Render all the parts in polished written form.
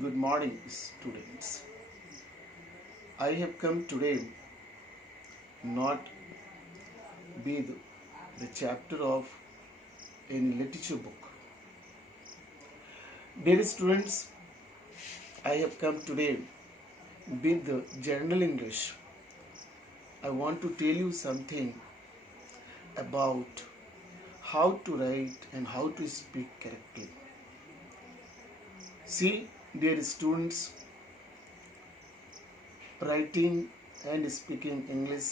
Good morning, students. I have come today not with the chapter of any literature book. Dear students, I have come today with the general English. I want to tell you something about how to write and how to speak correctly. See, dear students, writing and speaking English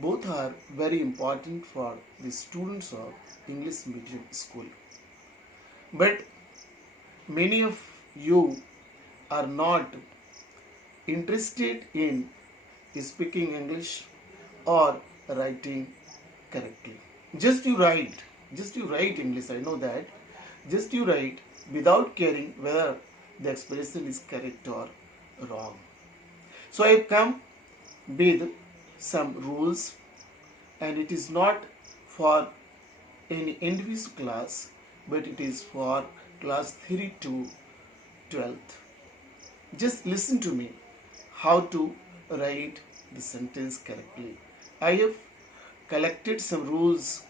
both are very important for the students of English medium school. But many of you are not interested in speaking English or writing correctly. Just you write English, I know that. Just you write without caring whether the expression is correct or wrong. So I have come with some rules, and it is not for any individual class, but it is for class 3 to 12th. Just listen to me how to write the sentence correctly. I have collected some rules,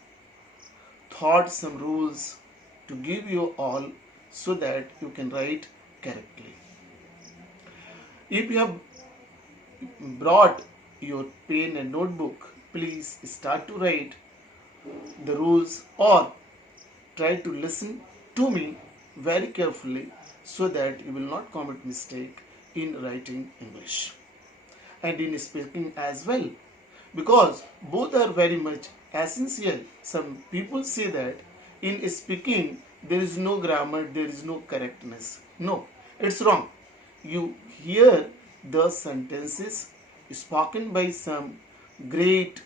thought some rules to give you all so that you can write correctly. If you have brought your pen and notebook, please start to write the rules or try to listen to me very carefully so that you will not commit mistake in writing English and in speaking as well, because both are very much essential. Some people say that in speaking there is no grammar, there is no correctness. No, it's wrong. You hear the sentences spoken by some great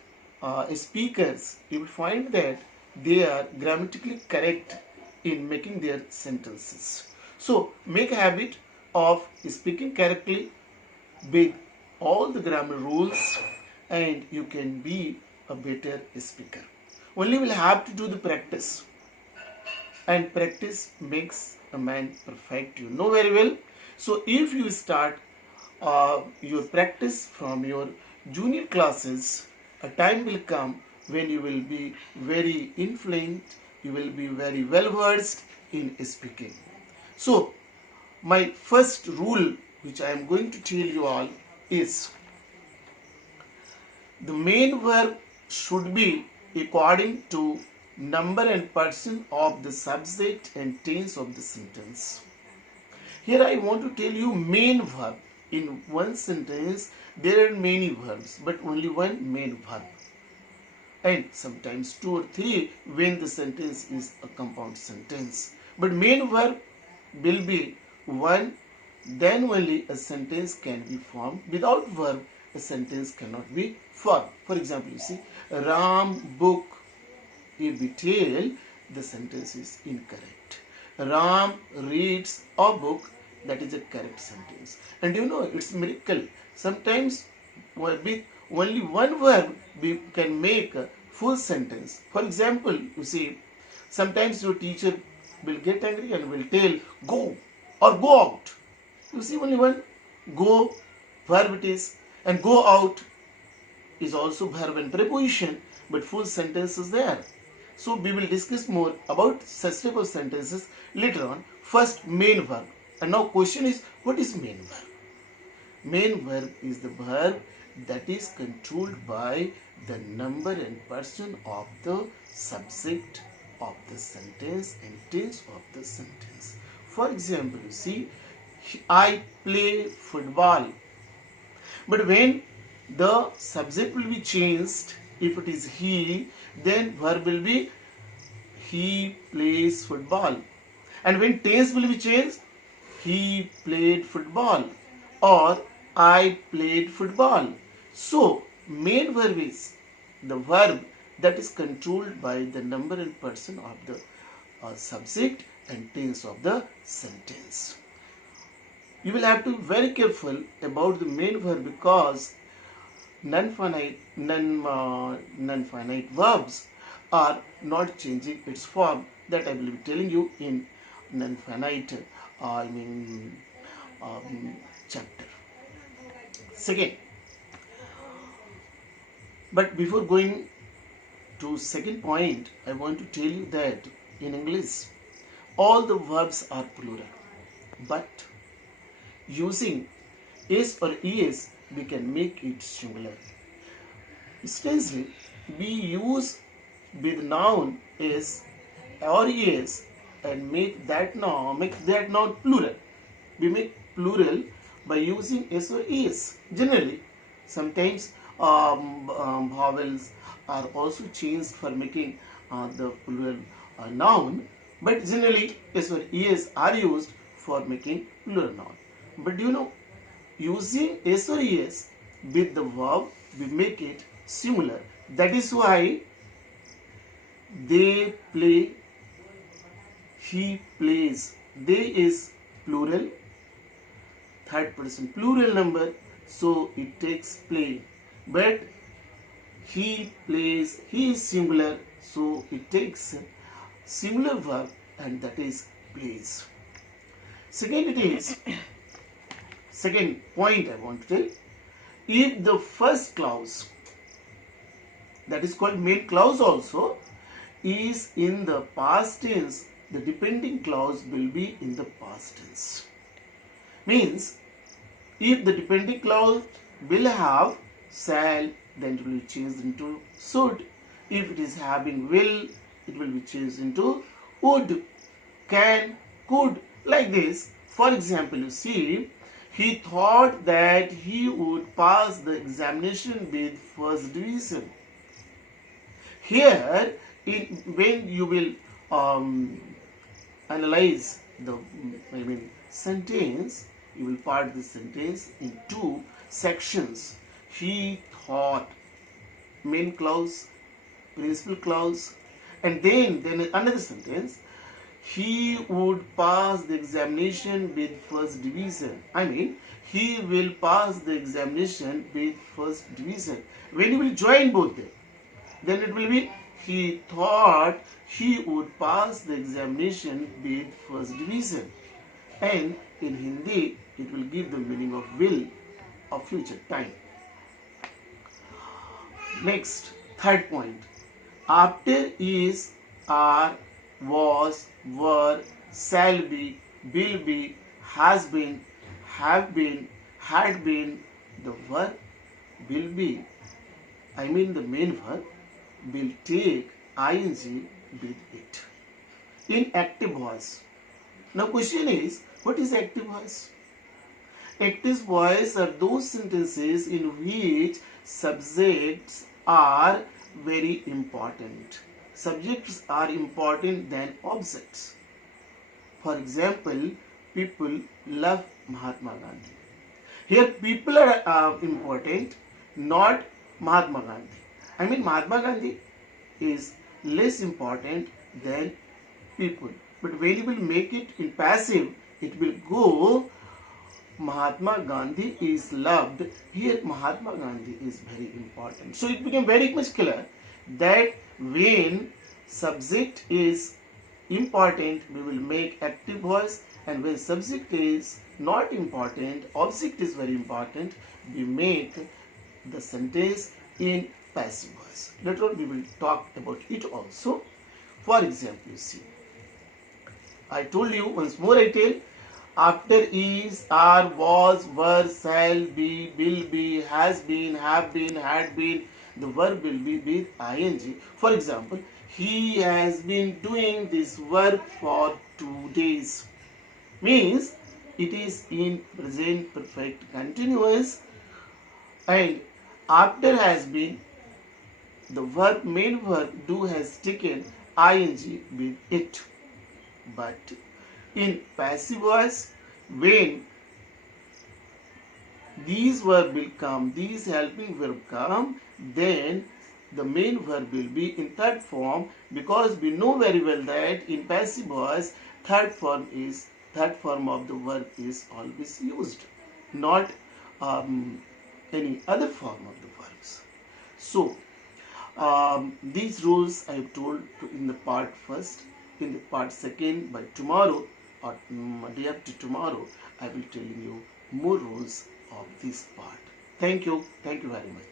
speakers, you will find that they are grammatically correct in making their sentences. So make a habit of speaking correctly with all the grammar rules, and you can be a better speaker. Only will have to do the practice, and practice makes a man perfect, you know very well. So if you start your practice from your junior classes, a time will come when you will be very influent, you will be very well versed in speaking. So my first rule which I am going to tell you all is the main verb should be according to number and person of the subject and tense of the sentence. Here I want to tell you main verb. In one sentence there are many verbs, but only one main verb, and sometimes two or three when the sentence is a compound sentence. But main verb will be one, then only a sentence can be formed. Without verb a sentence cannot be formed. For example, you see, Ram book a detail, the sentence is incorrect. Ram reads a book, that is a correct sentence. And you know, it's miracle. Sometimes with only one verb we can make a full sentence. For example, you see, sometimes your teacher will get angry and will tell go or go out. You see, only one go verb it is, and go out is also verb and preposition, but full sentence is there. So we will discuss more about such type of sentences later on. First, main verb. And now question is, what is main verb? Main verb is the verb that is controlled by the number and person of the subject of the sentence and tense of the sentence. For example, you see, I play football. But when the subject will be changed, if it is he, then verb will be he plays football. And when tense will be changed, he played football or I played football. So main verb is the verb that is controlled by the number and person of the subject and tense of the sentence. You will have to be very careful about the main verb, because non-finite verbs are not changing its form. That I will be telling you in non-finite I mean chapter. Second, but before going to second point, I want to tell you that in English, all the verbs are plural, but using s or es, we can make it singular. Instead, we use with noun is or es and make that noun plural. We make plural by using s or es. Generally, sometimes vowels are also changed for making the plural noun, but generally s or es are used for making plural noun. But you know, using s or es with the verb, we make it singular. That is why they play, he plays. They is plural, third person plural number, so it takes play. But he plays, he is singular, so it takes singular verb, and that is plays. Second point I want to tell, if the first clause, that is called main clause also, is in the past tense, the depending clause will be in the past tense. Means, if the depending clause will have shall, then it will be changed into should. If it is having will, it will be changed into would, can, could, like this. For example, you see, he thought that he would pass the examination with first division. Here, when you will analyze the sentence, you will part this sentence in two sections. He thought, main clause, principal clause, and then another sentence, he would pass the examination with first division. He will pass the examination with first division. When you will join both them, then it will be, he thought he would pass the examination with first division. And in Hindi, it will give the meaning of will of future time. Next, third point. After is, are, was, were, shall be, will be, has been, have been, had been, the verb will be, the main verb, will take ing with it in active voice. Now question is, what is active voice? Active voice are those sentences in which subjects are very important. Subjects are important than objects. For example, people love Mahatma Gandhi. Here people are important, not Mahatma Gandhi. Mahatma Gandhi is less important than people. But when you will make it in passive, it will go, Mahatma Gandhi is loved. Here Mahatma Gandhi is very important. So it became very much clear that when subject is important, we will make active voice, and when subject is not important, object is very important, we make the sentence in passive voice. Later on we will talk about it also. For example, you see, I told you, once more I tell, after is, are, was, were, shall be, will be, has been, have been, had been, the verb will be with ing. For example, he has been doing this work for 2 days. Means it is in present perfect continuous, and after has been, the verb, main verb do has taken ing with it. But in passive voice, when these verb will come, these helping verb come, then the main verb will be in third form, because we know very well that in passive voice, third form of the verb is always used, not any other form of the verbs. So these rules I have told in the part first. In the part second, by tomorrow or day after tomorrow, I will tell you more rules of this part. Thank you very much.